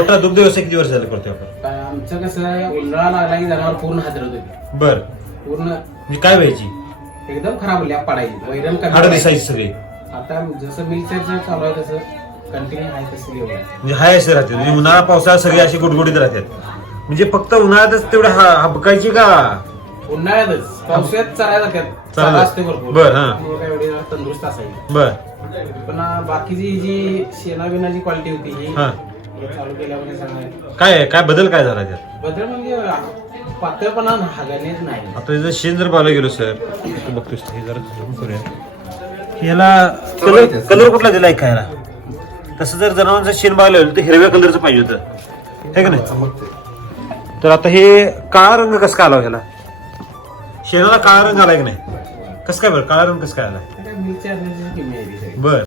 गोटा दुग्ध व्यवसाय किती वर्ष झाले करतोय आपण? आमचं कसं उन्हाळा लागला की जनावर पूर्ण हादरत होते. बर, पूर्ण म्हणजे काय व्हायची? एकदम खराब लॅप पडायची, वैरण हाड कमी. दिसायची सगळी. आता जसं मिल्कचं चालू आहे तसं कंटिन्यू आहे तसं एवढं. म्हणजे हाय असे राहते, म्हणजे उन्हाळा पावसाळा सगळे अशी गुडगुडीत राहतात. म्हणजे फक्त उन्हाळ्यातच तेवढे हबकायची का? उन्हाळ्यातच, पावसाळ्यात चरायला जातात, चालेल. चारा असते भरपूर. बर, हा. त्यामुळे काय एवढी तंदुरुस्त असायची. बर, पण बाकीची जी शेणाबिनाची क्वालिटी होती ही हा. हे चालू केल्यामुळे सगळं काय बदल काय झाला त्यात? बदल म्हणजे पातळपणा हागण्यात नाही. आता जर शेण जर पाहायला गेलो सर, तू बघतोस हे जरा झूम करूया. ह्याला कलर कुठला दिलाय खायला? तसं जर जनावरांचं शेण पाहायला गेलं तर हिरव्या कलरचं पाहिजे होतं, हे का नाही? तर आता हे काळा रंग कसं काय आला ह्याला? शेणाला काळा रंग आलाय की नाही? कसं काय बरं काळा रंग कसं काय आला? मिरची आणण्याची किंमत आहे. बर.